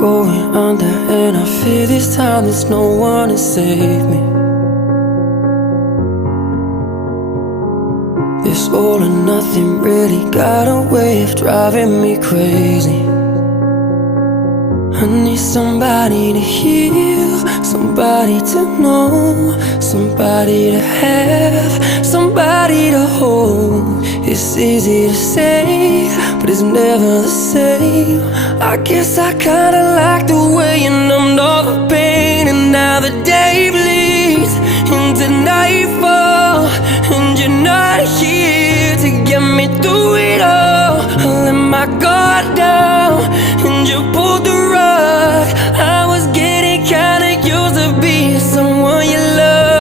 going under, and I fear this time there's no one to save me. This all or nothing really got a way of driving me crazy. I need somebody to heal, somebody to know, somebody to have, somebody to hold. It's easy to say, but it's never the same. I guess I kinda like the way you numbed all the pain, and now the day bleeds into nightfall, and you're not here to get me through it all. I let my guard down, and you pulled the rug.